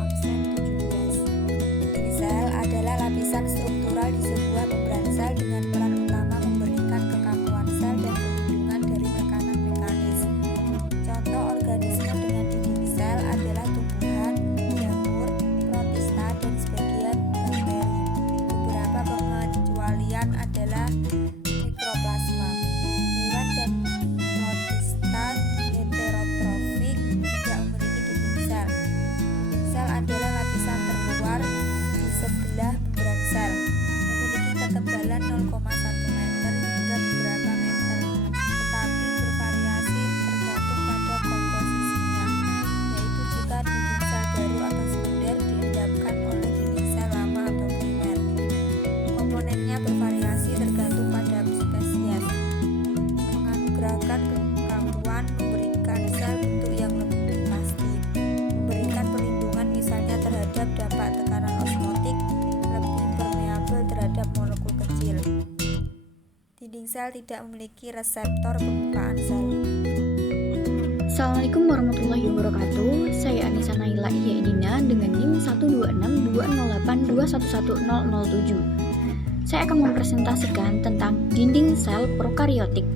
absen 17. Dinding sel adalah lapisan struktural di sebuah membran sel dengan peran utama memberikan kekakuan sel dan perlindungan dari tekanan mekanis. Contoh organisme dengan dinding sel adalah tumbuhan, jamur, protista, dan sebagian bakteri. Beberapa pengecualian adalah mikroplasma. Hewan dan protista heterotrofik tidak memiliki dinding sel. Dinding sel adalah lapisan terluar di sebelah membran sel, memiliki ketebalan 0,1 meter hingga beberapa meter, tetapi bervariasi tergantung pada komposisinya, yaitu jika dinding sel baru atau sekunder diendapkan oleh dinding sel lama atau primer. Komponennya bervariasi tergantung pada spesies, menganugerahkan kekakuan, memberikan sel bentuk yang lebih pasti, memberikan perlindungan misalnya terhadap dampak tekanan osmotik, lebih permeabel terhadap molekul kecil. Dinding sel tidak memiliki reseptor pembukaan sel. Assalamualaikum warahmatullahi wabarakatuh. Saya Anissa Naila Iya Edina dengan NIM 1262082110007. Saya akan mempresentasikan tentang dinding sel prokariotik.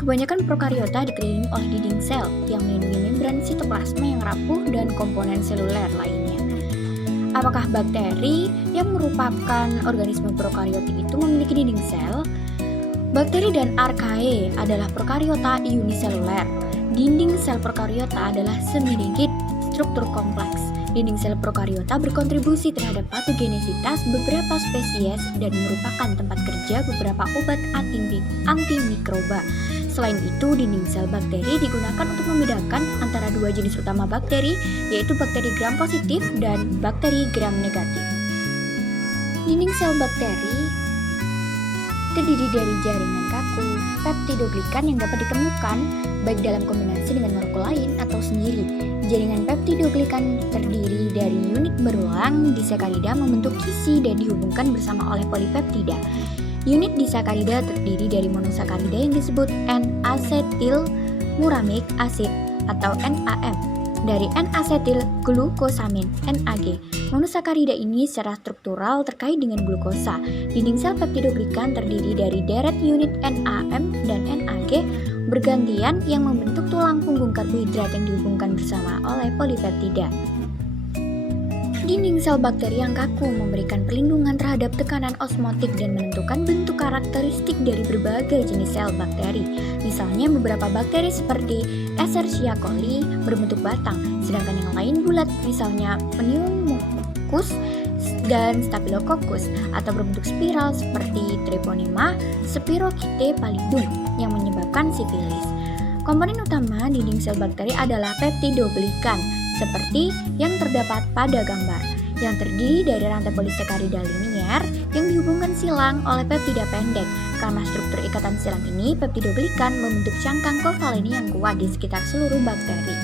Kebanyakan prokariota dikelilingi oleh dinding sel yang melindungi membran sitoplasma yang rapuh dan komponen seluler lainnya. Apakah bakteri yang merupakan organisme prokariotik itu memiliki dinding sel? Bakteri dan archaea adalah prokariota uniseluler. Dinding sel prokariota adalah semi-rigid struktur kompleks. Dinding sel prokariota berkontribusi terhadap patogenesitas beberapa spesies dan merupakan tempat kerja beberapa obat antimikroba. Selain itu, dinding sel bakteri digunakan untuk membedakan antara dua jenis utama bakteri, yaitu bakteri gram positif dan bakteri gram negatif. Dinding sel bakteri terdiri dari jaringan kaku, peptidoglikan yang dapat ditemukan baik dalam kombinasi dengan molekul lain atau sendiri. Jaringan peptidoglikan terdiri dari unit berulang disakarida membentuk kisi dan dihubungkan bersama oleh polipeptida. Unit disakarida terdiri dari monosakarida yang disebut N-asetil muramik asid atau NAM, dari N-asetil glukosamin NAG. Monosakarida ini secara struktural terkait dengan glukosa. Dinding sel peptidoglikan terdiri dari deret unit NAM dan NAG bergantian yang membentuk tulang punggung karbohidrat yang dihubungkan bersama oleh polipeptida. Dinding sel bakteri yang kaku memberikan perlindungan terhadap tekanan osmotik dan menentukan bentuk karakteristik dari berbagai jenis sel bakteri. Misalnya beberapa bakteri seperti Escherichia coli berbentuk batang, sedangkan yang lain bulat, misalnya Pneumococcus dan Staphylococcus, atau berbentuk spiral seperti Treponema spirochaete pallidum yang menyebabkan sifilis. Komponen utama dinding sel bakteri adalah peptidoglikan, seperti yang terdapat pada gambar, yang terdiri dari rantai polisakarida linier yang dihubungkan silang oleh peptida pendek. Karena struktur ikatan silang ini, peptidoglikan membentuk cangkang kovaleni yang kuat di sekitar seluruh bakteri.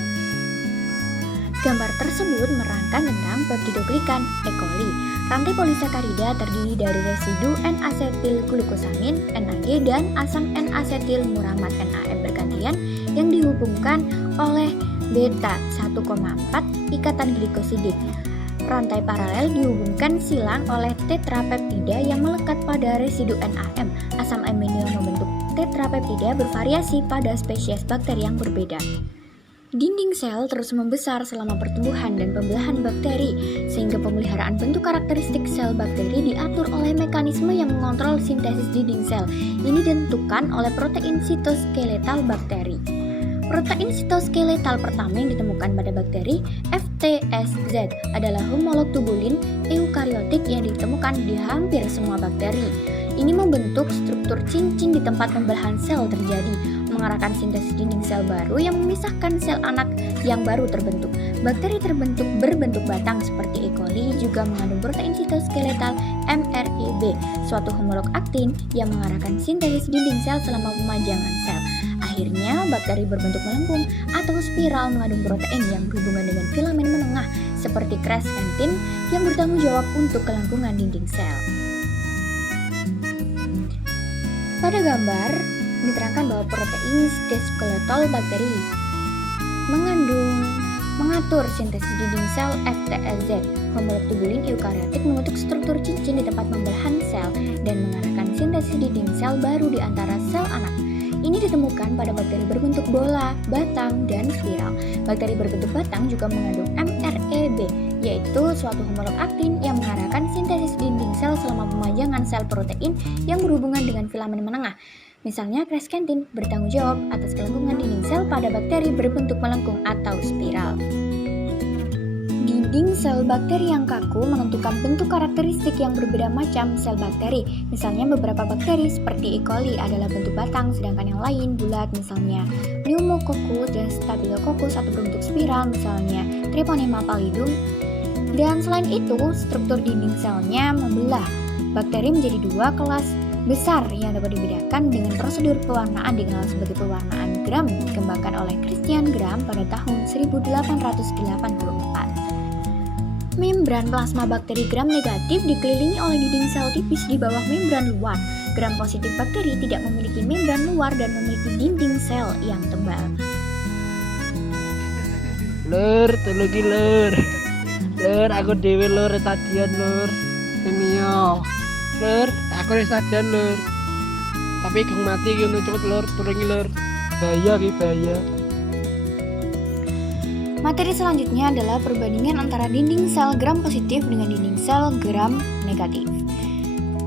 Gambar tersebut merangkai tentang peptidoglikan E. coli. Rantai polisakarida terdiri dari residu N-asetilglukosamin NAG dan asam N-asetil muramat NAM bergantian yang dihubungkan oleh beta 1,4 ikatan glikosidik. Rantai paralel dihubungkan silang oleh tetrapeptida yang melekat pada residu NAM. Asam amino membentuk tetrapeptida bervariasi pada spesies bakteri yang berbeda. Dinding sel terus membesar selama pertumbuhan dan pembelahan bakteri, sehingga pemeliharaan bentuk karakteristik sel bakteri diatur oleh mekanisme yang mengontrol sintesis dinding sel. Ini ditentukan oleh protein sitoskeletal bakteri. Protein sitoskeletal pertama yang ditemukan pada bakteri FTSZ adalah homolog tubulin eukariotik yang ditemukan di hampir semua bakteri. Ini membentuk struktur cincin di tempat pembelahan sel terjadi, mengarahkan sintesis dinding sel baru yang memisahkan sel anak yang baru terbentuk. Bakteri berbentuk batang seperti E. coli juga mengandung protein sitoskeletal MREB, suatu homolog aktin yang mengarahkan sintesis dinding sel selama pemajangan sel. Akhirnya, bakteri berbentuk melengkung atau spiral mengandung protein yang berhubungan dengan filamen menengah seperti crescentin yang bertanggung jawab untuk kelengkungan dinding sel. Pada gambar, diterangkan bahwa protein sitoskeletal bakteri mengalami mengatur sintesis dinding sel FTZ. Homolog tubulin eukariotik membentuk struktur cincin di tempat membelahan sel dan mengarahkan sintesis dinding sel baru di antara sel anak. Ini ditemukan pada bakteri berbentuk bola, batang, dan spiral. Bakteri berbentuk batang juga mengandung mREB, yaitu suatu homolog aktin yang mengarahkan sintesis dinding sel selama pemajangan sel protein yang berhubungan dengan filamen menengah. Misalnya, Crescentin bertanggung jawab atas kelengkungan dinding sel pada bakteri berbentuk melengkung atau spiral. Dinding sel bakteri yang kaku menentukan bentuk karakteristik yang berbeda macam sel bakteri. Misalnya, beberapa bakteri seperti E. coli adalah bentuk batang, sedangkan yang lain bulat, misalnya Pneumococcus dan Staphylococcus, atau berbentuk spiral, misalnya Treponema pallidum. Dan selain itu, struktur dinding selnya membelah bakteri menjadi dua kelas besar yang dapat dibedakan dengan prosedur pewarnaan dikenal sebagai pewarnaan Gram, dikembangkan oleh Christian Gram pada tahun 1884. Membran plasma bakteri Gram negatif dikelilingi oleh dinding sel tipis di bawah membran luar. Gram positif bakteri tidak memiliki membran luar dan memiliki dinding sel yang tebal. Lur, tulugi lur. Lur, aku dhewe lur tadian lur. Ini yo. Lur, aku wis tadian lur. Tapi geng mati ki ngono cepet lur, turingi lur. Bahaya ki bahaya. Materi selanjutnya adalah perbandingan antara dinding sel Gram positif dengan dinding sel Gram negatif.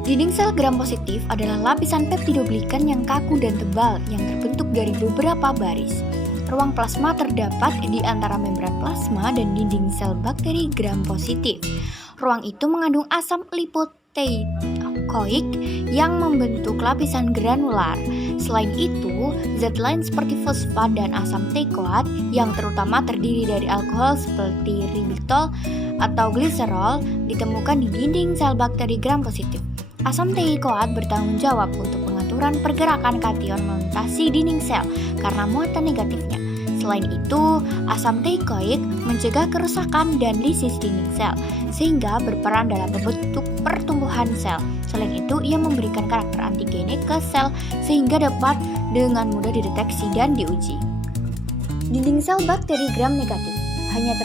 Dinding sel Gram positif adalah lapisan peptidoglikan yang kaku dan tebal yang terbentuk dari beberapa baris. Ruang plasma terdapat di antara membran plasma dan dinding sel bakteri Gram positif. Ruang itu mengandung asam lipoteikoik yang membentuk lapisan granular. Selain itu, zat lain seperti fosfat dan asam teikoat yang terutama terdiri dari alkohol seperti ribitol atau gliserol ditemukan di dinding sel bakteri Gram positif. Asam teikoat bertanggung jawab untuk pengaturan pergerakan kation melintasi dinding sel karena muatan negatifnya. Selain itu, asam teikoik mencegah kerusakan dan lisis dinding sel, sehingga berperan dalam membentuk pertumbuhan sel. Selain itu, ia memberikan karakter antigenik ke sel sehingga dapat dengan mudah dideteksi dan diuji. Dinding sel bakteri Gram negatif hanya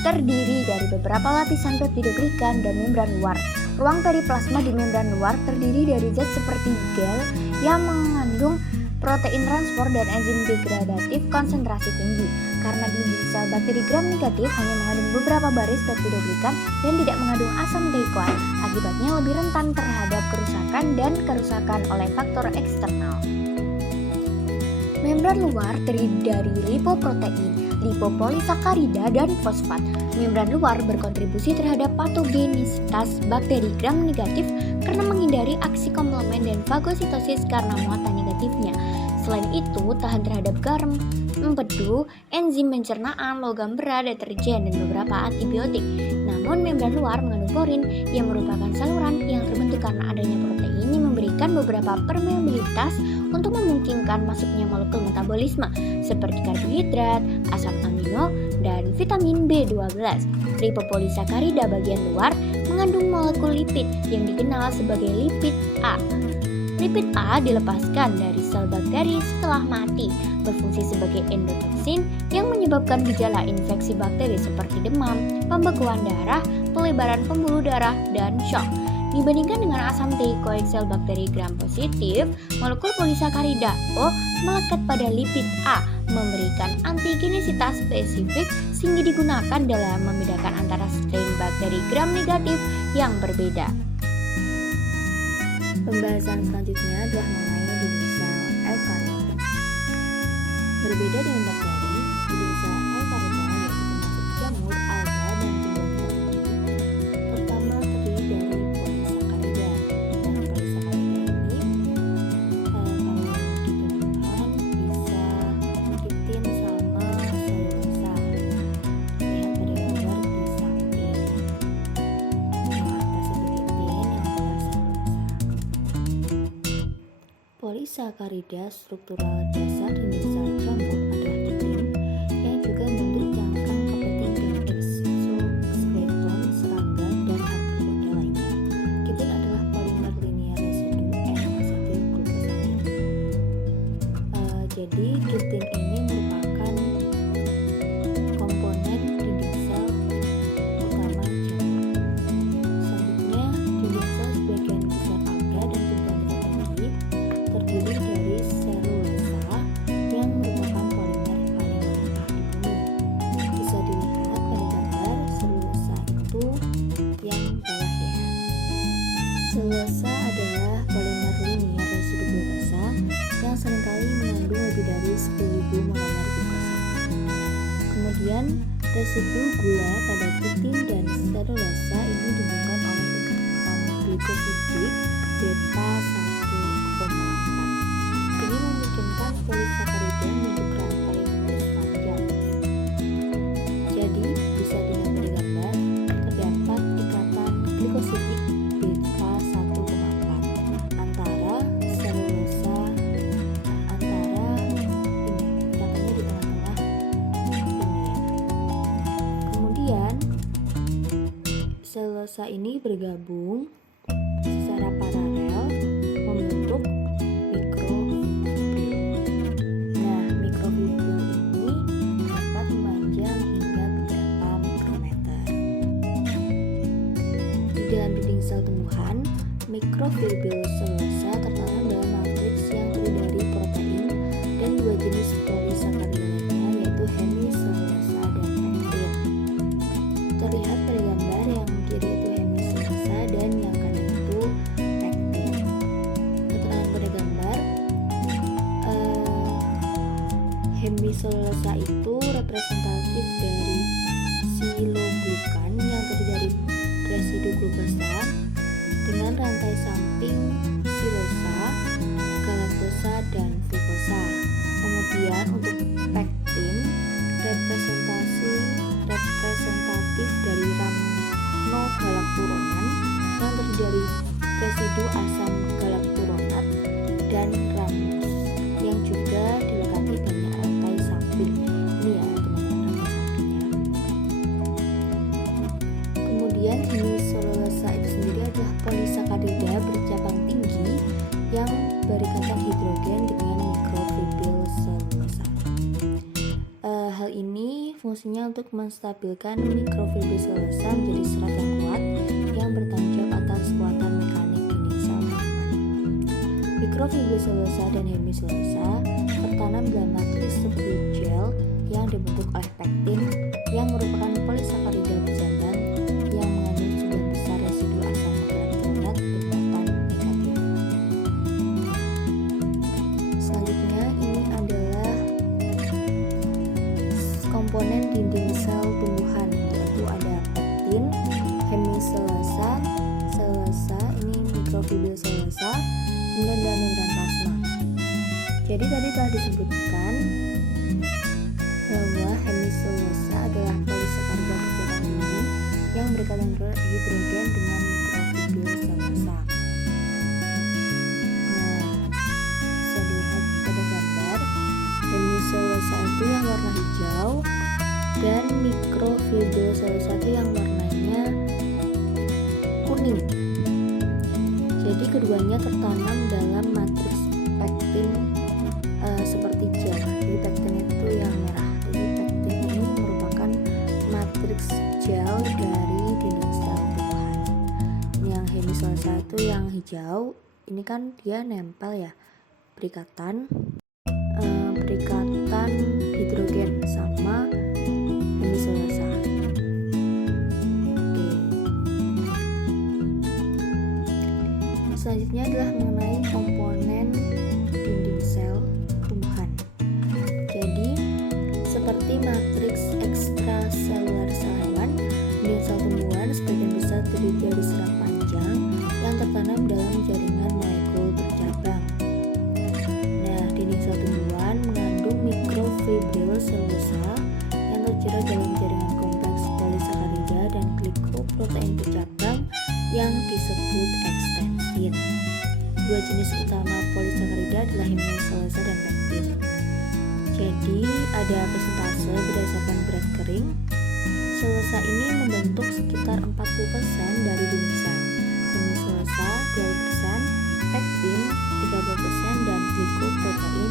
terdiri dari beberapa lapisan peptidoglikan dan membran luar. Ruang periplasma di membran luar terdiri dari zat seperti gel yang mengandung protein transport dan enzim degradatif konsentrasi tinggi. Karena dinding sel bakteri Gram negatif hanya mengandung beberapa baris peptidoglikan dan tidak mengandung asam teikoat, akibatnya lebih rentan terhadap kerusakan dan kerusakan oleh faktor eksternal. Membran luar terdiri dari lipoprotein, lipopolisakarida, dan fosfat. Membran luar berkontribusi terhadap patogenisitas bakteri Gram negatif karena menghindari aksi komplement dan fagositosis karena muatan negatifnya. Selain itu, tahan terhadap garam, empedu, enzim pencernaan, logam berat, deterjen, dan beberapa antibiotik. Namun, membran luar mengandung klorin yang merupakan saluran yang terbentuk karena adanya protein yang memberikan beberapa permeabilitas untuk memungkinkan masuknya molekul metabolisme seperti karbohidrat, asam amino, dan vitamin B12. Lipopolisakarida bagian luar mengandung molekul lipid yang dikenal sebagai lipid A. Lipid A dilepaskan dari sel bakteri setelah mati, berfungsi sebagai endotoksin yang menyebabkan gejala infeksi bakteri seperti demam, pembekuan darah, pelebaran pembuluh darah, dan shock. Dibandingkan dengan asam teikoik sel bakteri Gram positif, molekul polisakarida O melekat pada lipid A, memberikan antigenisitas spesifik sehingga digunakan dalam membedakan antara strain bakteri Gram negatif yang berbeda. Pembahasan selanjutnya adalah mengenai dinding sel eukariota. Berbeda dengan bakteri, dinding sel eukariota yaitu termasuk jamur, alga, dan tumbuhan pertama terdiri dari polisakarida. Nah, polisakarida ini kalau di tumbuhan bisa kitin sama selulosa. Lihat pada gambar di samping. Yang atas itu kitin, yang bawah selulosa. Polisakarida struktural dasar dinding sel jamur adalah kitin yang juga membentuk cangkang kepiting dan exoskeleton serangga dan arthropoda lainnya. Kitin adalah polimer linear residu N-asetil glukosamin. Jadi kitin ini merupakan komponen situ gula pada kitin dan selulosa ini dihubungkan oleh ikatan glikosidik beta 1,4. Ini memungkinkan polisakarida membentuk rantai lurus panjang. Jadi bisa dilihat dari gambar, terdapat ikatan glikosidik beta 1,4 antara selulosa, antara ini ikatannya di tengah-tengah ini ya. Kemudian selulosa ini bergabung secara paralel membentuk mikrofibril. Nah, mikrofibril ini dapat memanjang hingga beberapa mikrometer. Di dalam dinding sel tumbuhan, mikrofibril selulosa tertanam dalam matriks yang terdiri dari protein dan dua jenis polisakarida lainnya, yaitu hemiselulosa dan pektin. Terlihat pada gambar yang kiri itu hemiselulosa dan yang kanan itu pektin. Keterangan pada gambar, hemiselulosa itu representatif dari siloglukan yang terdiri dari residu glukosa dengan rantai samping silosa, galaktosa, dan frukosa. Kemudian untuk pektin representatif dari ramnogalakturonan yang terdiri dari residu asam galakturonat dan rambus yang juga dilengkapi banyak rantai samping. Ini ya teman-teman, rantai sampingnya. Kemudian hemiselulosa itu sendiri adalah polisakarida bercabang tinggi yang berikatan hidrogen dengan mikrofibril selulosa. Hal ini fungsinya untuk menstabilkan mikrofibril selulosa menjadi serat yang kuat yang bertanggung jawab atas kekuatan mekanik dinding sel tumbuhan. Mikrofibril selulosa dan hemiselulosa tertanam dalam matriks seperti gel yang dibentuk oleh pektin yang merupakan polisakarida bercabang yang mengandung sebagian besar residu asam galakturonat bermuatan negatif. Selanjutnya ini adalah komponen dinding sel tumbuhan, yaitu ada pektin, hemiselulosa, selulosa, ini mikrofibril selulosa, kemudian ada membran plasma. Jadi tadi telah disebutkan bahwa hemiselulosa adalah polisakarida bercabang tinggi yang berikatan hidrogen dengan mikrofibril selulosa. Nah, bisa dilihat pada gambar, hemiselulosa itu yang warna hijau dan mikrofibril selulosa itu yang warnanya kuning. Jadi keduanya tertanam dalam matriks pektin seperti gel. Jadi pektin itu yang merah. Jadi pektin ini merupakan matriks gel dari dinding sel tumbuhan. Ini yang hemiselulosa itu yang hijau. Ini kan dia nempel ya, berikatan hidrogen sama hemiselulosa. Selanjutnya adalah mengenai komponen dinding sel tumbuhan. Jadi seperti matriks ekstraselular sel hewan, dinding sel tumbuhan sebagian besar terdiri dari serat panjang yang tertanam dalam jaringan molekul bercabang. Nah, dinding sel tumbuhan mengandung mikrofibril selulosa yang terjerat dalam jaringan kompleks polisakarida dan glikoprotein bercabang yang disebut ekstensin. Dua jenis utama polisakarida adalah hemiselulosa dan pektin. Jadi ada persentase berdasarkan berat kering. Selulosa ini membentuk sekitar 40% dari dinding sel, hemiselulosa 20%, pektin 30%, dan glikoprotein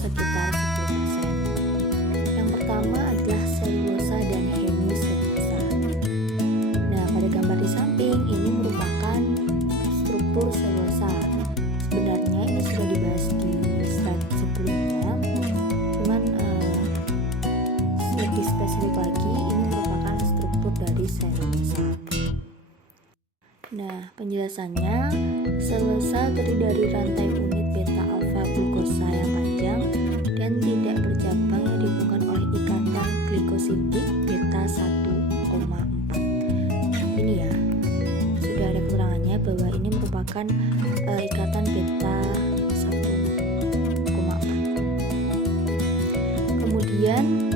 sekitar 10%. Yang pertama adalah selulosa dan hemiselulosa. Nah, pada gambar di samping ini merupakan struktur selulosa. Sebenarnya ini sudah dibahas di slide sebelumnya, cuman lebih spesifik lagi, ini merupakan struktur dari selulosa. Nah, penjelasannya, selulosa terdiri dari rantai unit beta alfa glukosa yang panjang dan tidak bercabang yang dihubungkan oleh ikatan glikosidik beta Ini ya, sudah ada keterangannya bahwa ini merupakan ikatan beta 1,4. Kemudian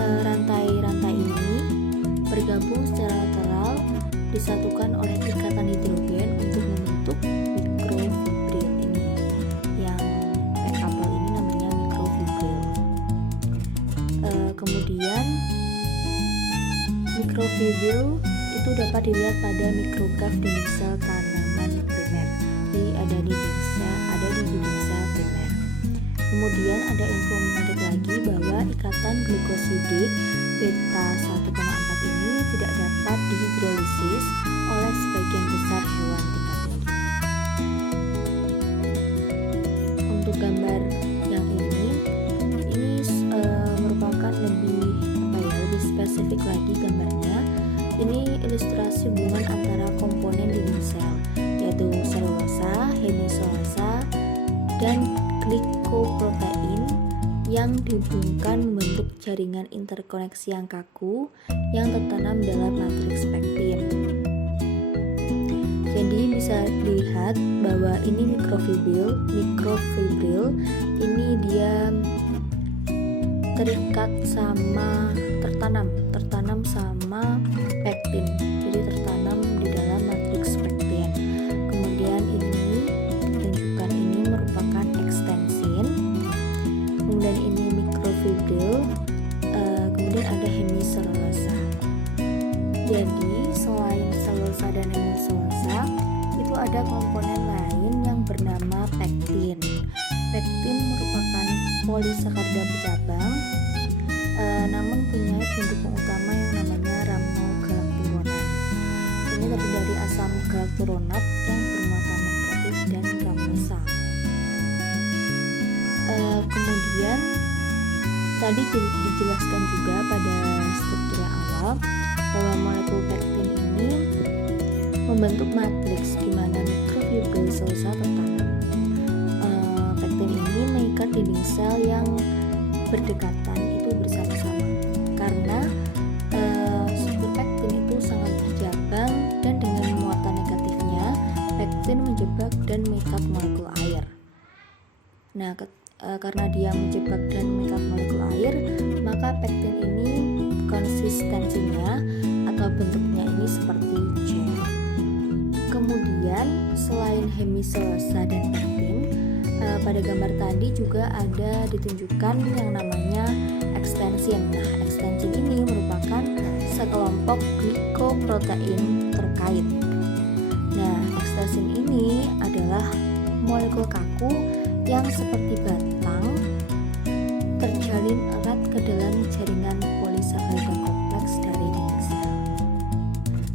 rantai-rantai ini bergabung secara lateral disatukan oleh ikatan hidrogen untuk membentuk mikrofibril ini, yang kabel ini namanya mikrofibril. Kemudian mikrofibril itu dapat dilihat pada mikrograf dinding sel tanaman primer. Jadi ada di dinding sel primer. Kemudian ada info menarik lagi bahwa ikatan glikosidik beta 1,4 ini tidak dapat dihidrolisis oleh sebagian besar hewan tingkat tinggi. Untuk gambar yang ini merupakan lebih spesifik lagi gambarnya. Ini ilustrasi hubungan antara komponen dinding sel, yaitu selulosa, hemiselulosa, dan glikoprotein yang dihubungkan membentuk jaringan interkoneksi yang kaku yang tertanam dalam matriks pektin. Jadi bisa dilihat bahwa ini mikrofibril ini dia terikat sama tertanam sama pektin, jadi tertanam di dalam matriks pektin. Kemudian ini tunjukkan ini merupakan ekstensin, kemudian ini mikrofibril, kemudian ada hemiselulosa. Jadi selain selulosa dan hemiselulosa itu ada komponen lain yang bernama pektin. Pektin merupakan polisakarida bercabang, namun punya pendukung utama yang namanya ramogalakturonat. Ini terdiri dari asam galakturonat yang bermuatan negatif dan ramesa. Kemudian tadi dijelaskan juga pada struktur yang awal bahwa molekul pektin ini membentuk matriks di mana mikrofibril selulosa tertanam. Pektin ini mengikat dinding sel yang berdekatan itu bersama-sama karena struktur pektin itu sangat berjabang, dan dengan muatan negatifnya pektin menjebak dan mengikat molekul air. Nah, karena dia menjebak dan mengikat molekul air, maka pektin ini konsistensinya atau bentuknya ini seperti gel. Kemudian selain hemiselulosa dan pektin, pada gambar tadi juga ada ditunjukkan yang namanya ekstensin. Nah, ekstensin ini merupakan sekelompok glikoprotein terkait. Nah, ekstensin ini adalah molekul kaku yang seperti batang terjalin erat ke dalam jaringan polisakarida kompleks dari dinding sel.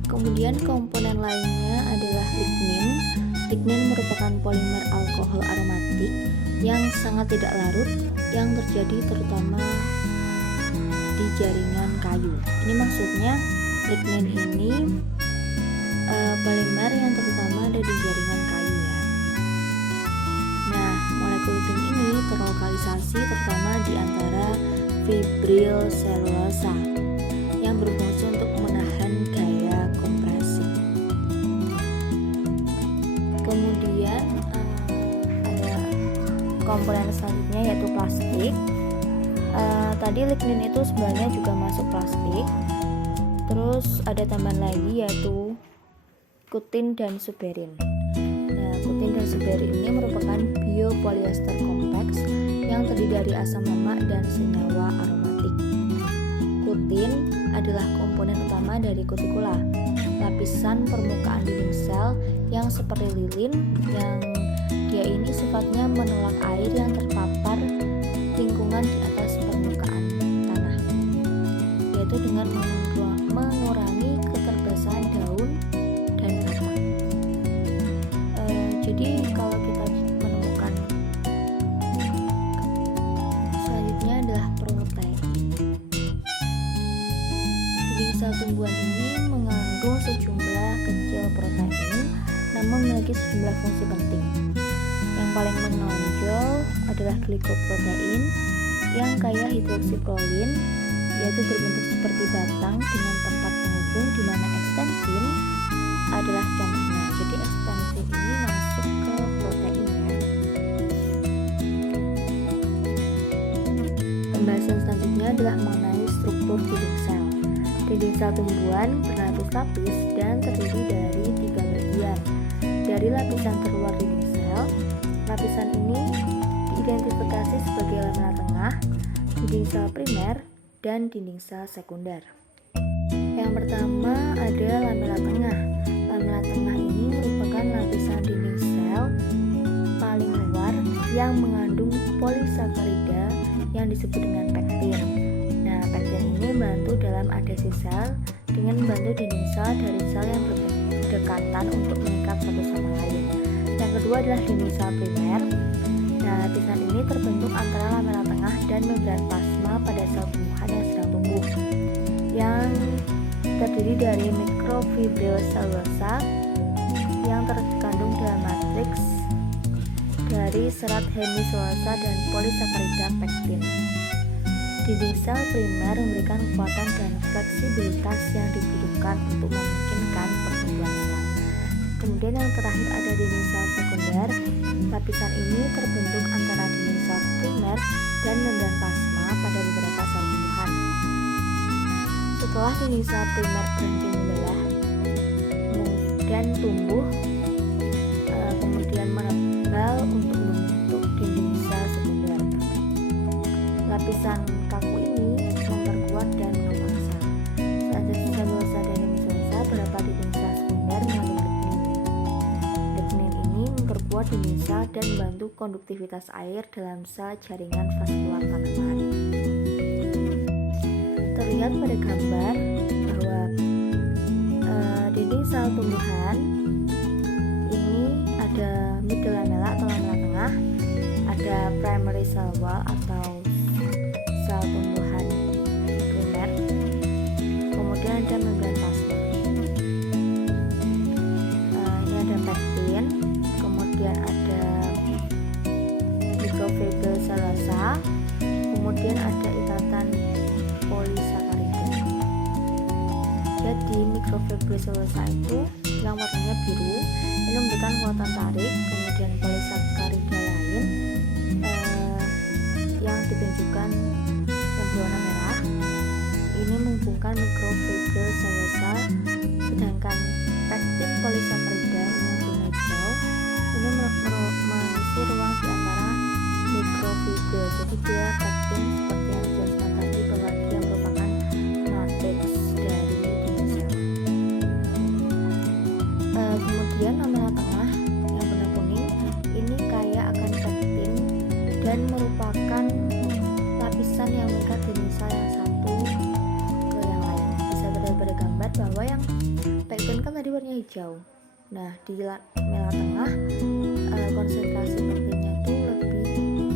Kemudian komponen lainnya adalah lignin. Lignin merupakan polimer alkohol aromatik yang sangat tidak larut yang terjadi terutama di jaringan kayu. Ini maksudnya lignin ini polimer yang terutama ada di jaringan kayu ya. Nah, molekul lignin ini terlokalisasi terutama di antara fibril selulosa yang berfungsi untuk menahan gaya kompresi. Kemudian ada komponen selanjutnya yaitu plastik. Tadi lignin itu sebenarnya juga masuk plastik. Terus ada tambahan lagi yaitu kutin dan suberin. Nah, kutin dan suberin ini merupakan biopolyester kompleks yang terdiri dari asam lemak dan senyawa aromatik. Kutin adalah komponen utama dari kutikula, lapisan permukaan dinding sel yang seperti lilin, yang dia ini sifatnya menolak air yang terpapar lingkungan di atas permukaan tanah, yaitu dengan mengurangi keterbasahan daun dan batang. Jadi kalau kita menemukan selanjutnya adalah protein. Dinding sel tumbuhan ini mengandung sejumlah kecil protein, namun memiliki sejumlah fungsi penting. Yang paling menonjol adalah glikoprotein yang kaya hidroksiprolin yaitu berbentuk seperti batang dengan tempat penghubung di mana ekstensin adalah contohnya. Jadi ekstensin ini masuk ke protein ya. Pembahasan selanjutnya adalah mengenai struktur dinding sel. Dinding sel tumbuhan berlapis-lapis dan terdiri dari 3 bagian. Dari lapisan terluar dinding sel, lapisan ini diidentifikasi sebagai lamela tengah, dinding sel primer, dan dinding sel sekunder. Yang pertama ada lamela tengah. Lamela tengah ini merupakan lapisan dinding sel paling luar yang mengandung polisakarida yang disebut dengan pektin. Nah, pektin ini membantu dalam adhesi sel dengan membantu dinding sel dari sel yang berdekatan untuk mengikat satu sama lain. Yang kedua adalah dinding sel primer. Nah, lapisan ini terbentuk antara lamela tengah dan membran plasma pada sel tumbuhan yang sedang tumbuh, yang terdiri dari mikrofibril selulosa yang terkandung dalam matriks dari serat hemiselulosa dan polisakarida pektin. Dinding sel primer memberikan kekuatan dan fleksibilitas yang dibutuhkan untuk memungkinkan pertumbuhan sel. Kemudian yang terakhir ada dinding sel sekunder. Lapisan ini terbentuk antara dinding sel primer dan membran plasma pada beberapa sel tumbuhan. Setelah dinding sel primer berhenti membelah dan tumbuh, kemudian menebal untuk membentuk dinding sel sekunder. Lapisan kaku ini memperkuat dan mengembang sel. Selain selulosa dan hemiselulosa, beberapa dinding sel sekunder mengandung lignin. Lignin ini memperkuat dinding sel dan membantu konduktivitas air dalam sel jaringan vaskular tanaman. Terlihat pada gambar bahwa dinding sel tumbuhan ini ada middle lamella atau lamela tengah, ada primary cell wall atau sel tumbuhan primer, kemudian ada membran plasma. Ini ada pektin, kemudian ada mikrofibril selulosa, kemudian ada ikatan polisakarida. Jadi mikrofibril selulosa itu yang warnanya biru ini memberikan kekuatan tarik, kemudian polisakarida lain yang ditunjukkan yang berwarna merah ini menghubungkan mikrofibril selulosa, sedangkan pektin polisakarida yang berwarna hijau ini mengisi ruang di antara mikrofibril. Jadi dia pektin seperti yang dijelaskan tadi bahwa dia merupakan matriks dari dinding sel. Kemudian lamela tengah yang warna kuning ini kaya akan pektin dan merupakan lapisan yang mengikat dinding sel yang satu ke yang lain. Bisa terlihat pada gambar bahwa yang pektin kan tadi warnanya hijau. Nah, di lamela tengah konsentrasi pektinnya itu lebih tinggi.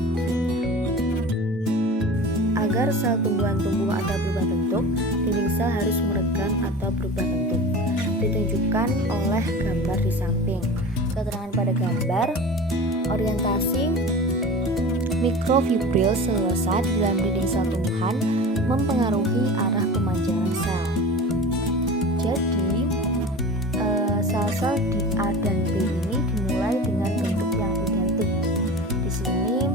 Agar sel tumbuhan tumbuh atau berubah bentuk, dinding sel harus meregang atau berubah bentuk. Ditunjukkan oleh gambar di samping. Keterangan pada gambar, orientasi mikrofibril selulosa di dalam dinding sel tumbuhan mempengaruhi arah pemanjangan sel. Jadi, sel-sel di A dan B ini dimulai dengan bentuk yang identik. Di sini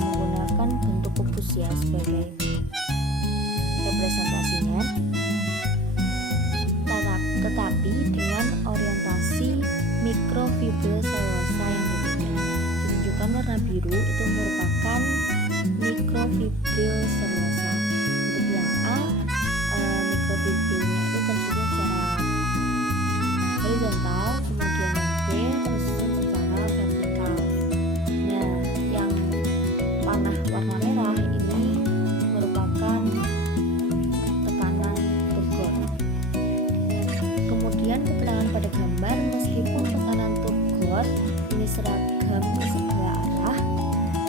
menggunakan bentuk kubus ya sebagai representasinya. Tetapi dengan orientasi mikrofibril selulosa yang berbeda. Ditunjukkan warna biru itu merupakan mikrofibril selulosa. Untuk yang A, mikrofibrilnya itu tersusun secara horizontal, kemudian yang B tersusun secara vertikal. Nah, yang panah warna merah ini merupakan tekanan turgor. Kemudian keterangan pada gambar, meskipun tekanan turgor ini seragam ke segala arah,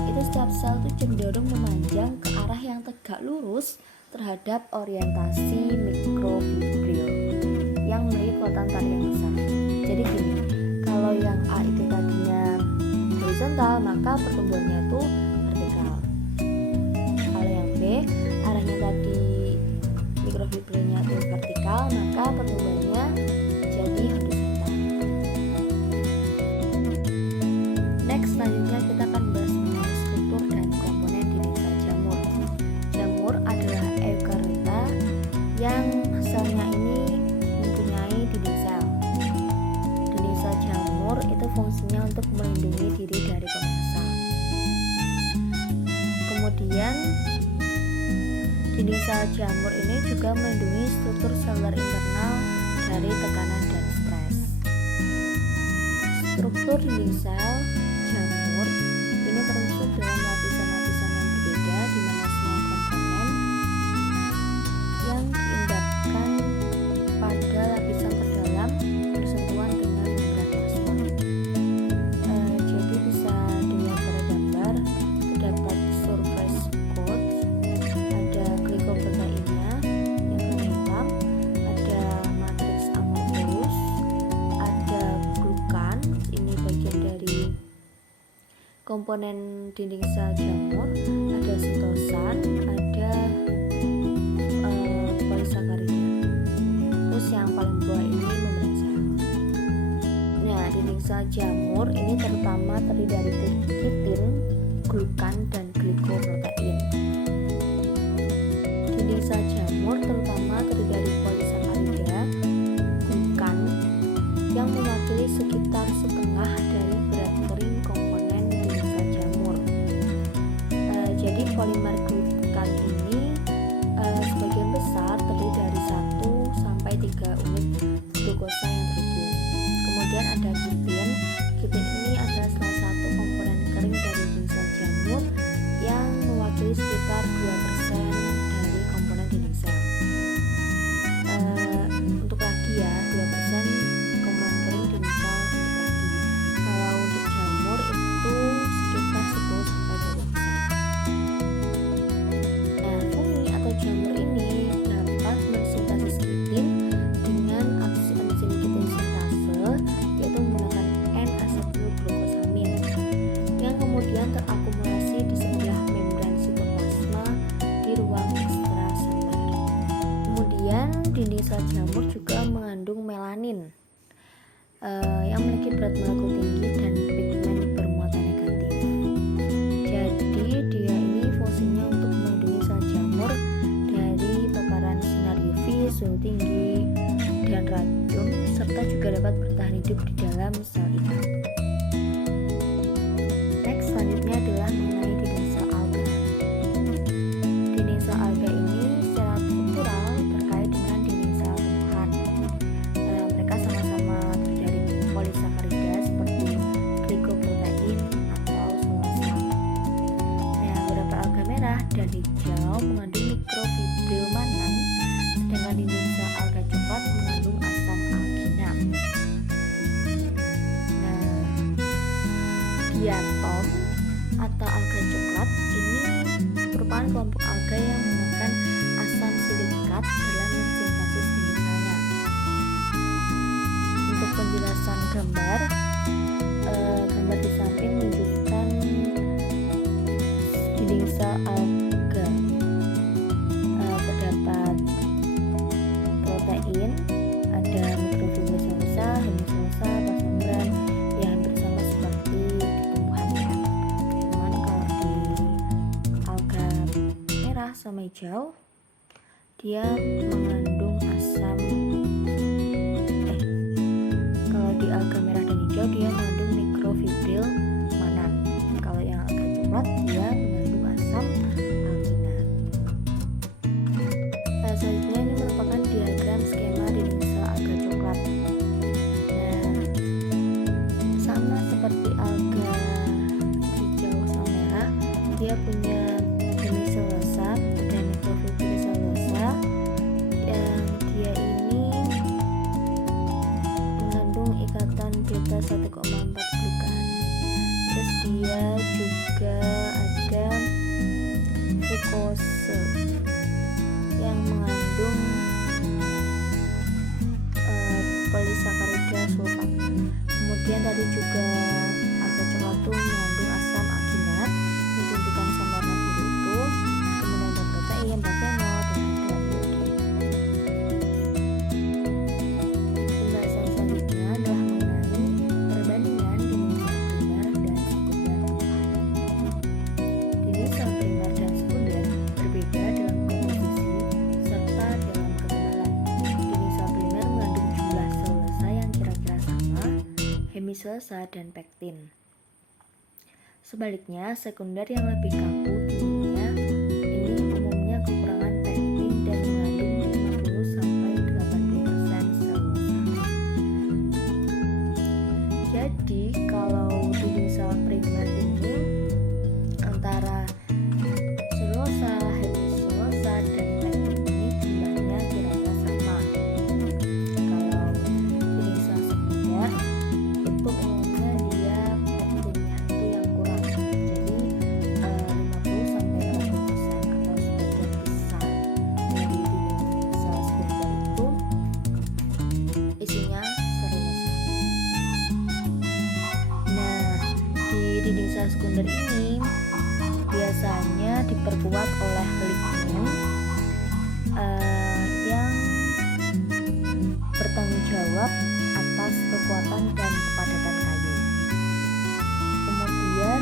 itu setiap sel itu cenderung memanjang ke arah yang tegak lurus terhadap orientasi mikrofibril yang memiliki kekuatan tarik yang besar. Jadi gini, kalau yang A itu tadinya horizontal, maka pertumbuhannya itu vertikal. Kalau yang B, arah tadi mikrofibrilnya itu vertikal, maka pertumbuhannya jadi horizontal. Next, selanjutnya kita akan bahas mengenai struktur dan komponen dinding sel jamur. Jamur adalah eukariota yang selnya ini mempunyai dinding sel. Dinding sel jamur itu fungsinya untuk melindungi diri dari pemangsa. Kemudian dinding sel jamur ini juga melindungi struktur seluler internal dari tekanan dan stres. Struktur dinding sel jamur ini tersusun dalam lapisan-lapisan yang berbeda, di mana semua komponen yang diindahkan pada lapisan terdalam bersentuhan dengan membran plasma. Jadi bisa dilihat pada gambar, terdapat surface coat, ada glikoproteinnya yang warna hitam, ada matriks amorphous, ada glukan, ini bagian dari komponen dinding sel jamur, ada sitosan, ada polisakarida. Terus yang paling bawah ini membran sel. Nah, dinding sel jamur ini terutama terdiri dari kitin, glukan, dan glikoprotein. Dinding sel jamur terutama terdiri dari polisakarida, glukan, yang mewakili sekitar setengah dari berat kering komponen dinding sel jamur. Jadi polimer glukan ini sebagian besar terdiri dari 1 sampai 3 unit glukosa yang terhubung. Kemudian ada kitin. Kitin ini adalah salah satu komponen kering dari dinding sel jamur yang mewakili sekitar 2% dari komponen dinding sel. Untuk ragi ya, 2% komponen kering dinding sel untuk ragi. Kalau untuk jamur itu sekitar 10 sampai 20%. Nah, fungi atau jamur ini dapat mensintesis kitin dengan aksi enzim kitin sintase, yaitu menggunakan N-asetilglukosamin yang kemudian terakumulasi di sebelah membran sitoplasma di ruang ekstraseluler. Kemudian dinding sel jamur juga mengandung melanin yang memiliki berat molekul tinggi dan pigmen bermuatan negatif. Jadi dia ini fungsinya untuk melindungi sel jamur dari paparan sinar UV, suhu tinggi, dan racun, serta juga dapat bertahan hidup di dalam sel itu. Next, selanjutnya adalah mengenai dinding sel alga. Dinding sel alga ini secara struktural terkait dengan dinding sel tumbuhan. Mereka sama-sama terdiri dari polisakarida seperti glikoprotein atau selulosa. Nah, beberapa alga merah dan hijau mengandung mikrofibril manan, sedangkan dinding sel alga coklat mengandung asam alginat. Nah, diatom atau alga coklat ini merupakan kelompok alga yang menggunakan asam silikat dalam mensintesis dinding selnya. Untuk penjelasan gambar, gambar di samping menunjukkan dinding sel alga. Terdapat protein, ada mikrofibra selulosa, hemiselulosa, plasmembran yang hampir sama seperti di tumbuhan ya. Cuman kalau di alga merah sama hijau dia mengandung asam kalau di alga merah dan hijau dia mengandung mikrofibril manan. Kalau yang alga coklat dia mengandung asam alginat. Selanjutnya ini merupakan diagram skema dinding sel alga coklat. Nah, sama seperti alga hijau sama merah, dia punya hemiselulosa dan mikrofibra selulosa selosa, dan pektin. Sebaliknya, sekunder yang lebih kaku dindingnya ini umumnya kekurangan pektin dan mengandung 50-80% selulosa. Jadi, kalau dinding sel primer ini antara selulosa, hemiselulosa, dan pektin ini jumlahnya kira-kira sama. Kalau dinding sel sekunder itu umumnya dia pektinnya itu yang kurang, jadi 50-80% atau sebagian besar dari dinding sel sekunder itu isinya selulosa. Nah, di dinding sel sekunder ini biasanya diperkuat oleh lignin yang bertanggung jawab atas kekuatan dan kepadatan kayu. Kemudian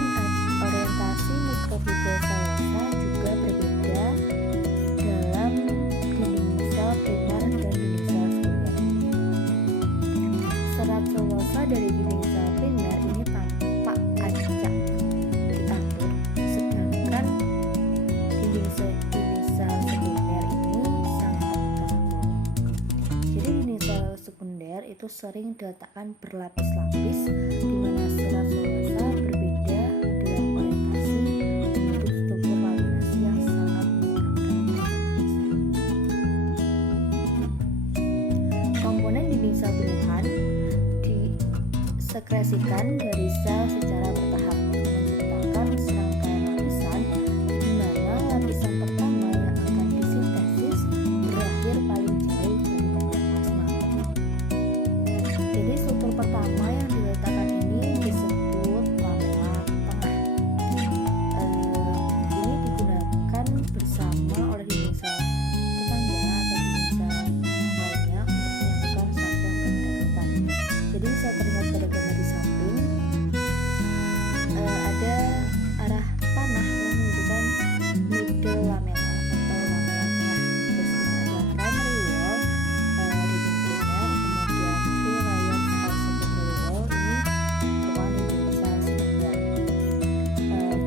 orientasi mikrofibra selulosa juga berbeda dalam dinding sel primer dan dinding sel sekunder. Serat selulosa dari dinding sel primer ini tampak acak diatur, sedangkan dinding sel sekunder ini sangat teratur. Jadi dinding sel sekunder itu sering diletakkan berlapis-lapis, di mana serat selulosa berbeda dalam orientasi membentuk struktur laminasi yang sangat menyeramkan. Komponen dinding sel tumbuhan disekresikan dari sel secara bertahap, menciptakan serangkaian lapisan, di mana lapisan pertama yang akan disintesis berakhir paling jauh dari membran plasma. Jadi struktur pertama yang diletakkan ini disebut lamela tengah. Ini digunakan bersama oleh dinding sel tetangga atau dinding sel lainnya untuk menyatukan satu yang berdekatan. Jadi saya terlihat pada gambar di samping ada arah panah yang menunjukkan middle lamella atau lamela tengah. Terus ini ada primary wall, dinding primer, kemudian three layers of secondary wall, ini merupakan dinding sel sekunder.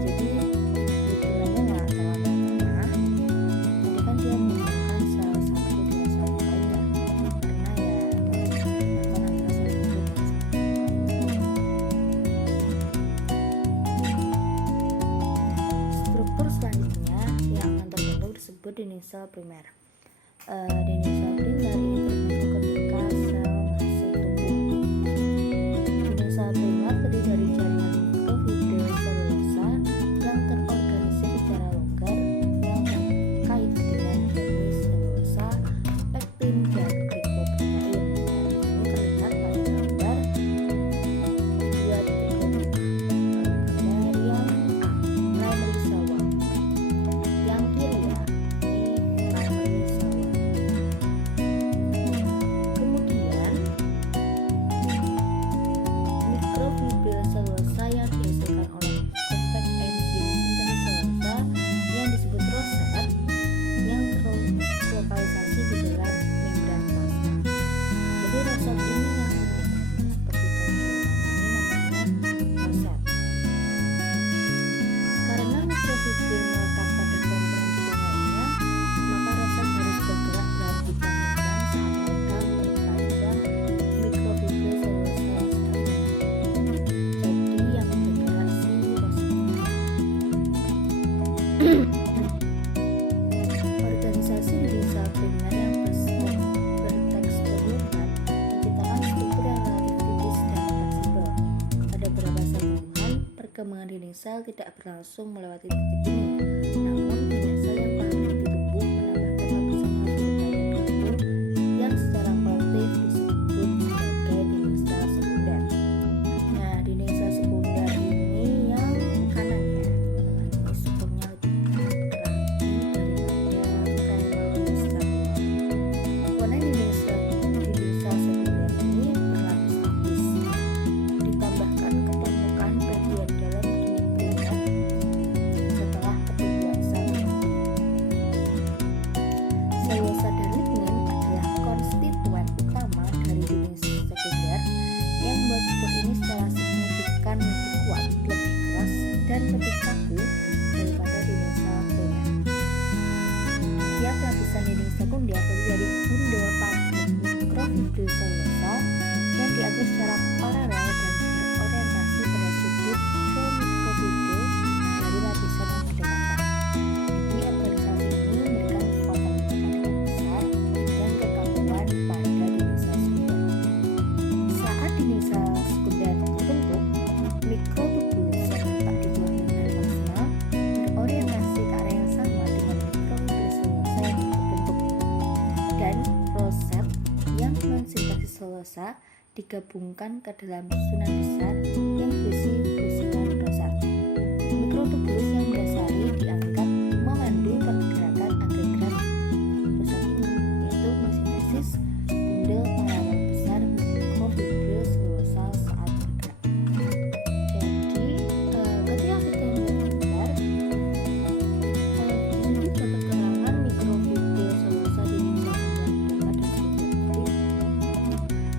Jadi middle lamella atau lamela tengah nanti kan dia menghubungkan sel satu dengan sel yang lainnya, karena ya memang antara sel satu dan sel lainnya. Struktur selanjutnya yang akan terbentuk disebut dinding sel primer. Dinding sel primer ini terbentuk ketika sel masih tumbuh. Dinding sel primer terdiri dari jaringan mikrofibra selulosa yang terorganisir secara longgar yang terkait dengan hemiselulosa, pektin, dan glikoprotein. Ini terlihat pada gambar 2.2. Gambar yang A, primary cell wall. Yang kiri ya, ini primary cell wall. Kemudian mikrofibra selulosa yang dihasilkan oleh kompleks enzim sintesis selulosa yang disebut roset yang terlokalisasi di dalam membran plasma. Jadi roset ini yang seperti tonjolan ini namanya roset. Karena mikrofibra melekat pada komponen dinding lainnya, maka roset harus bergerak dan dibangunkan saat mereka memperpanjang mikrofibra selulosa yang sedang tumbuh. Jadi yang bergerak si rosetnya. Organisasi dinding sel primer yang bertekstur lunak menciptakan struktur yang relatif tipis dan fleksibel. Pada beberapa sel tumbuhan, perkembangan dinding sel tidak berlangsung melewati titik ini, namun banyak sel yang perlahan ditumbuh menambahkan lapisan yang berupa dan kaku yang secara kolektif disebut sebagai dinding sel sekunder. Nah, dinding sel sekunder ini yang kanan ya, teman-teman. Ini strukturnya lebih rapi daripada primary cell wall. Komponen dinding sel sekunder ini berlapis-lapis, ditambahkan ke permukaan bagian dalam dinding primer setelah pertumbuhan sel berhenti. dari bundel padat mikrofibril selulosa yang diatur secara paralel dan berorientasi pada sudut ke mikrofibril dari lapisan yang berdekatan. Jadi organisasi ini memberikan kekuatan tekanan besar dan kekakuan pada DNA sel sekunder. Saat DNA sel sekunder terbentuk, mikrotubulus yang terletak di bawah membran plasma berorientasi ke area yang sama dengan mikrofibril selulosa yang terbentuk, dan roset yang mensintesis selulosa digabungkan ke dalam susunan besar yang berisi businan roset. Mikrotubulus yang mendasari dianggap memandu pergerakan agregat roset ini, yaitu mensintesis bundel paralel besar mikrofibril selulosa saat bergerak. Jadi, ketika kita melihat gambar, di sini dapat keterangan mikrofibril selulosa di DNA sel pada struktur.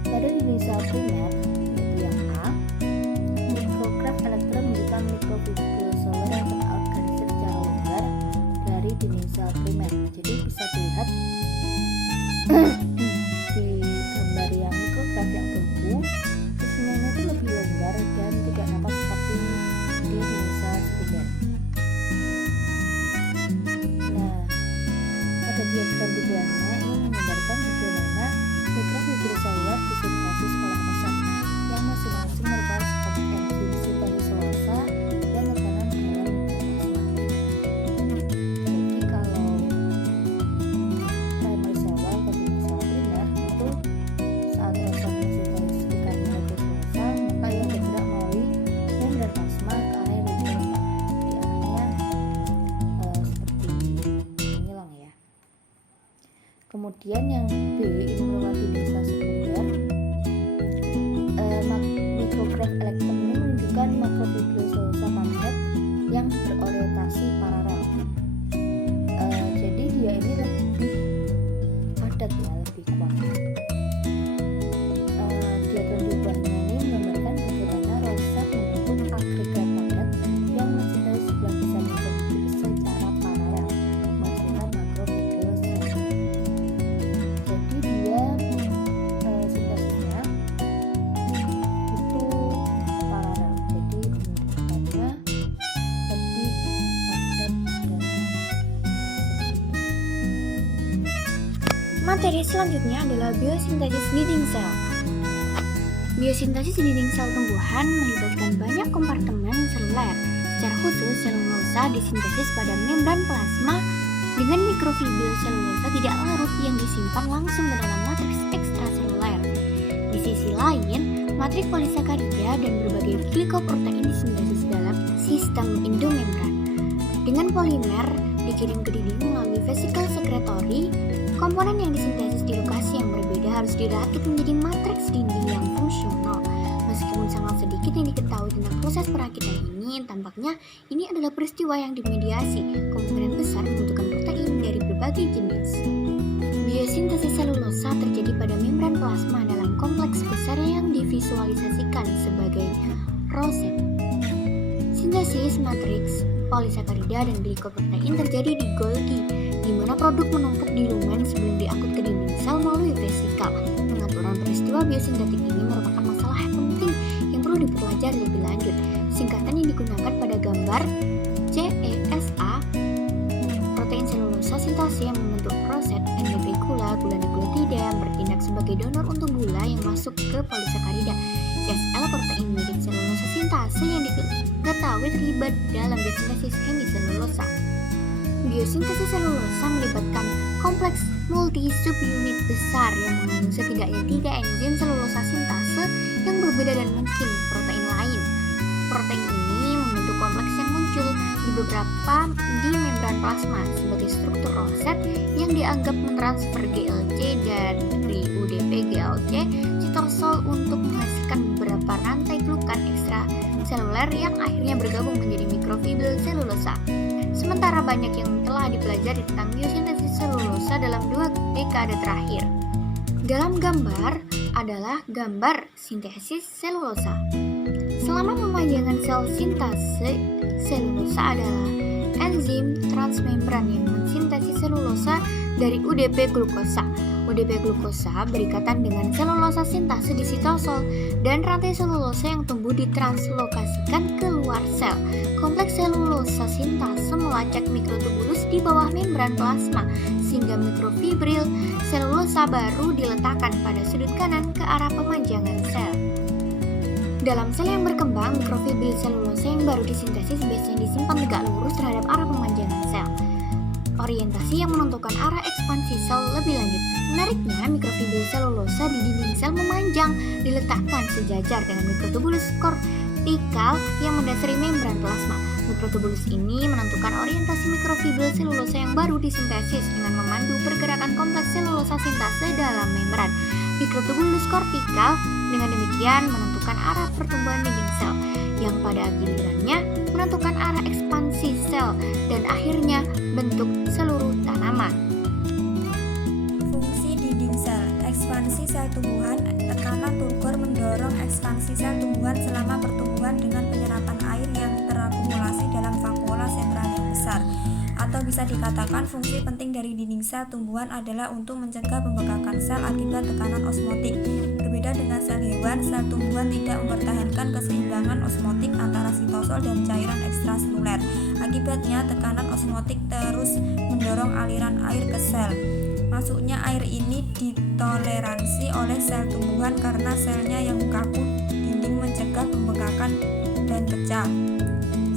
Pada DNA sel primer, yaitu yang A, mikrograf elektron menunjukkan mikrofibril seluler yang terorganisir secara longgar dari DNA sel primer. Jadi bisa dilihat di gambar yang mikrograf yang beku, susunannya itu lebih longgar dan tidak nampak seperti di DNA sel sekunder. Nah, pada diagram di bawahnya ini menggambarkan bagaimana mikrofibril seluler disintesis oleh roset yang masing-masing merupakan seperti enzim sintesis selulosa yang tertanam dalam plasma. Jadi kalau primary cell wall atau DNA sel primer itu saat roset mensintesis ikan molekul selulosa, maka ia bergerak melalui membran plasma ke area yang lebih lemak. Di arahnya seperti menyilang ya. Kemudian yang B ini merupakan DNA sel sekunder. Mikrograf elektron ini menunjukkan makrofibril selulosa padat yang berorientasi paralel. Jadi dia ini lebih padat ya, lebih kuat. Diagram di bawahnya ini menggambarkan bagaimana roset membentuk agregat padat yang mensintesis sebelah besar mikrofibril secara paralel menghasilkan makrofibril selulosa. Jadi dia sintesisnya itu paralel, jadi bentukannya lebih padat dan Materi selanjutnya adalah biosintesis dinding sel. Biosintesis dinding sel tumbuhan melibatkan banyak kompartemen seluler. Secara khusus, selulosa disintesis pada membran plasma dengan mikrofibril selulosa tidak larut yang disimpan langsung ke dalam matriks ekstraseluler. Di sisi lain, matriks polisakarida dan berbagai glikoprotein disintesis dalam sistem endomembran. Dengan polimer dikirim ke dinding melalui vesikel sekretory, komponen yang disintesis di lokasi yang berbeda harus dirakit menjadi matriks dinding yang fungsional. Meskipun sangat sedikit yang diketahui tentang proses perakitan ini, tampaknya ini adalah peristiwa yang dimediasi. Kemungkinan besar membutuhkan protein dari berbagai jenis. Biosintesis selulosa terjadi pada membran plasma dalam kompleks besar yang divisualisasikan sebagai roset. Sintesis matriks polisakarida dan glikoprotein terjadi di Golgi, di mana produk menumpuk di lumen sebelum diangkut ke dinding sel melalui vesikel. Pengaturan peristiwa biosintetik ini merupakan masalah penting yang perlu dipelajari lebih lanjut. Singkatan yang digunakan pada gambar CESA, protein selulosa sintase yang membentuk roset, NDP gula nukleotida yang bertindak sebagai donor untuk gula yang masuk ke polisakarida. CSL, protein mirip selulosa sintase yang diketahui terlibat dalam biosintesis hemiselulosa. Biosintesis selulosa melibatkan kompleks multi subunit besar yang mengandung setidaknya 3 enzim selulosa sintase yang berbeda dan mungkin protein lain. Protein ini membentuk kompleks yang muncul di membran plasma sebagai struktur roset yang dianggap mentransfer GLC dari UDP GLC sitosol untuk menghasilkan beberapa rantai glukan ekstraseluler yang akhirnya bergabung menjadi mikrofibril selulosa. Sementara banyak yang telah dipelajari tentang biosintesis selulosa dalam 2 dekade terakhir. Dalam gambar adalah gambar sintesis selulosa. Selama pemajangan sel sintase selulosa adalah enzim transmembran yang mensintesis selulosa dari UDP glukosa. UDP glukosa berikatan dengan selulosa sintase di sitosol dan rantai selulosa yang tumbuh ditranslokasikan keluar sel. Kompleks selulosa sintase melacak mikrotubulus di bawah membran plasma sehingga mikrofibril selulosa baru diletakkan pada sudut kanan ke arah pemanjangan sel. Dalam sel yang berkembang, mikrofibril selulosa yang baru disintesis biasanya disimpan tegak lurus terhadap arah pemanjangan sel. Orientasi yang menentukan arah ekspansi sel lebih lanjut. Menariknya, mikrofibril selulosa di dinding sel memanjang, diletakkan sejajar dengan mikrotubulus kortikal yang mendasari membran plasma. Mikrotubulus ini menentukan orientasi mikrofibril selulosa yang baru disintesis dengan memandu pergerakan kompleks selulosa sintase dalam membran. Mikrotubulus kortikal dengan demikian menentukan arah pertumbuhan dinding sel, yang pada gilirannya menentukan arah ekspansi sel dan akhirnya bentuk seluruh tanaman. Fungsi dinding sel. Ekspansi sel tumbuhan. Tekanan turgor mendorong ekspansi sel tumbuhan selama pertumbuhan dengan penyerapan air yang terakumulasi dalam vakuola sentral yang besar. Atau bisa dikatakan fungsi penting dari dinding sel tumbuhan adalah untuk mencegah pembekakan sel akibat tekanan osmotik. Berbeda dengan sel hewan, sel tumbuhan tidak mempertahankan keseimbangan osmotik antara sitosol dan cairan ekstraseluler. Akibatnya, tekanan osmotik terus mendorong aliran air ke sel. Masuknya air ini ditoleransi oleh sel tumbuhan karena selnya yang kaku dinding mencegah pembekakan dan pecah.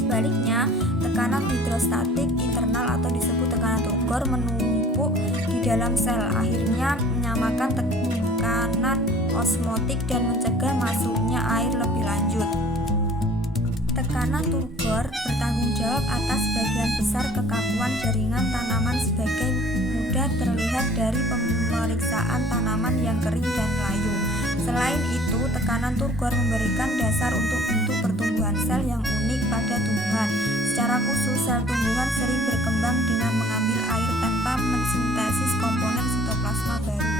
Sebaliknya, tekanan hidrostatik internal atau disebut tekanan turgor menumpuk di dalam sel, akhirnya menyamakan tekanan osmotik dan mencegah masuknya air lebih lanjut. Tekanan turgor bertanggung jawab atas sebagian besar kekakuan jaringan tanaman sebagai mudah terlihat dari pemeriksaan tanaman yang kering dan layu. Selain itu, tekanan turgor memberikan dasar untuk bentuk pertumbuhan sel yang unik pada tumbuhan. Secara khusus, sel tumbuhan sering berkembang dengan mengambil air tanpa mensintesis komponen sitoplasma baru.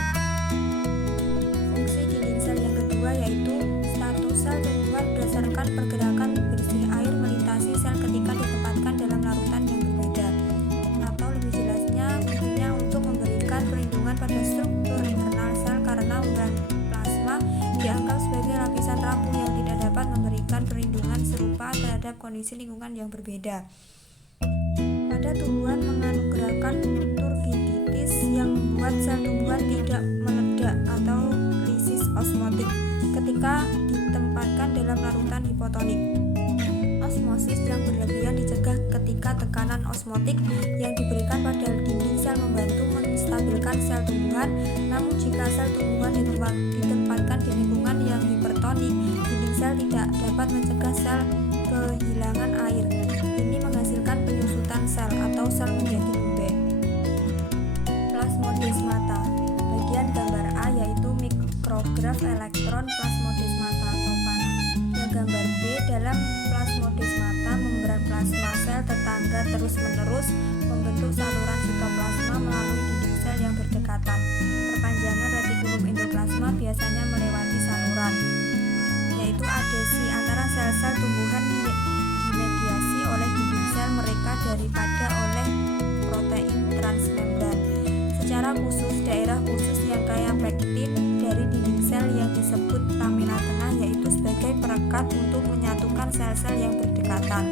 Fungsi dinding sel yang kedua yaitu status sel tumbuhan berdasarkan pergerakan bersih air melintasi sel ketika ditempatkan dalam larutan yang berbeda. Atau lebih jelasnya, fungsinya untuk memberikan perlindungan pada struktur internal sel karena membran plasma dianggap sebagai lapisan rapuh yang tidak dapat memberikan perlindungan serupa terhadap kondisi lingkungan yang berbeda. Pada tumbuhan menganugerahkan turgiditis yang membuat sel tumbuhan tidak meledak atau lisis osmotik ketika ditempatkan dalam larutan hipotonik. Osmosis yang berlebihan dicegah ketika tekanan osmotik yang diberikan pada dinding sel membantu menstabilkan sel tumbuhan. Namun jika sel tumbuhan ditempatkan di lingkungan yang hipertonik, dinding sel tidak dapat mencegah sel kehilangan air. Ini menghasilkan penyusutan sel atau sel menjadi lembek. Plasmodesmata. Bagian gambar A yaitu mikrograf elektron plasmodesmata atau panah. Yang gambar B dalam plasmodesmata, membran plasma sel tetangga terus-menerus membentuk saluran sitoplasma melalui dinding sel yang berdekatan. Perpanjangan retikulum endoplasma biasanya melewati saluran, yaitu adesi antara sel-sel tumbuhan dimediasi oleh dinding sel mereka daripada oleh protein transmembran. Secara khusus, daerah khusus yang kaya pektin dari dinding sel yang disebut lamina tengah yaitu sebagai perekat untuk menyatukan sel-sel yang berdekatan.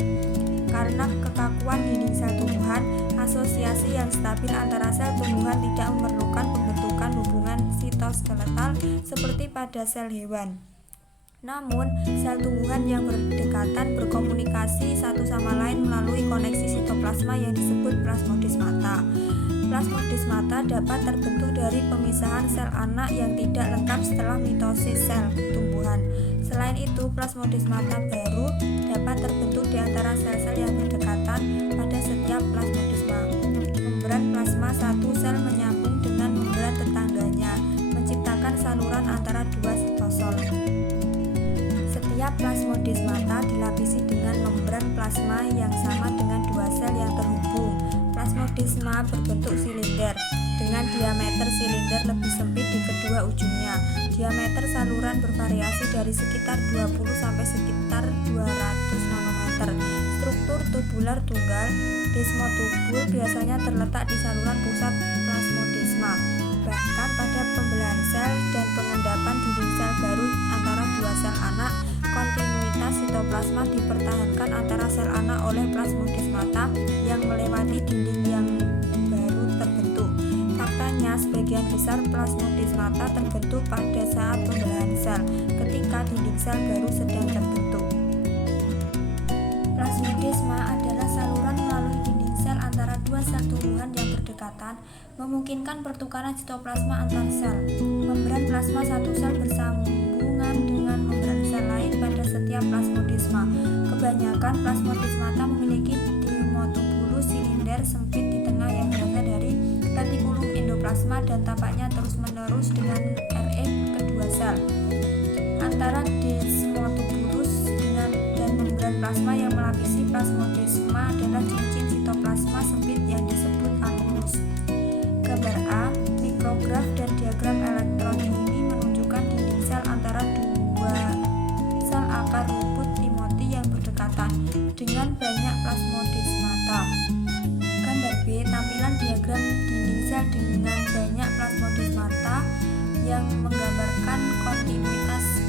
Karena kekakuan dinding sel tumbuhan, asosiasi yang stabil antara sel tumbuhan tidak memerlukan pembentukan hubungan sitoskeletal seperti pada sel hewan. Namun, sel tumbuhan yang berdekatan berkomunikasi satu sama lain melalui koneksi sitoplasma yang disebut plasmodesmata. Plasmodesmata dapat terbentuk dari pemisahan sel anak yang tidak lengkap setelah mitosis sel tumbuhan. Selain itu, plasmodesmata baru dapat terbentuk di antara sel-sel yang berdekatan pada setiap plasmodesma. Membran plasma satu sel menyambung dengan membran tetangganya, menciptakan saluran antara dua sitosol. Setiap plasmodesmata dilapisi dengan membran plasma yang sama dengan dua sel yang terhubung. Plasmodesma berbentuk silinder dengan diameter silinder lebih sempit di kedua ujungnya. Diameter saluran bervariasi dari sekitar 20 sampai sekitar 200 nanometer. Struktur tubular tunggal, desmotubul biasanya terletak di saluran pusat plasmodesma. sitoplasma. Bahkan pada pembelahan sel dan pengendapan dinding sel baru antara dua sel anak, kontinuitas sitoplasma dipertahankan antara sel anak oleh plasmodesmata yang melewati dinding yang baru terbentuk. Faktanya, sebagian besar plasmodesmata terbentuk pada saat pembelahan sel, ketika dinding sel baru sedang terbentuk. Plasmodesma adalah saluran melalui dinding sel antara dua sel tumbuhan yang berdekatan, memungkinkan pertukaran sitoplasma antar sel. Membran plasma satu sel bersambungan dengan membran sel lain pada setiap plasmodesma. Kebanyakan plasmodesmata memiliki demotubulus silinder sempit di tengah yang berasal dari retikulum endoplasma dan tampaknya terus-menerus dengan RE kedua sel. Antara desmotubulus dan membran plasma yang melapisi plasmodesma adalah cincin sitoplasma sempit yang disebut anulus. Gambar A, mikrograf dan diagram elektron ini menunjukkan dinding sel antara dua sel akar rumput Timothy yang berdekatan dengan banyak plasmodesmata. Gambar B, tampilan diagram dinding sel dengan banyak plasmodesmata yang menggambarkan kontinuitas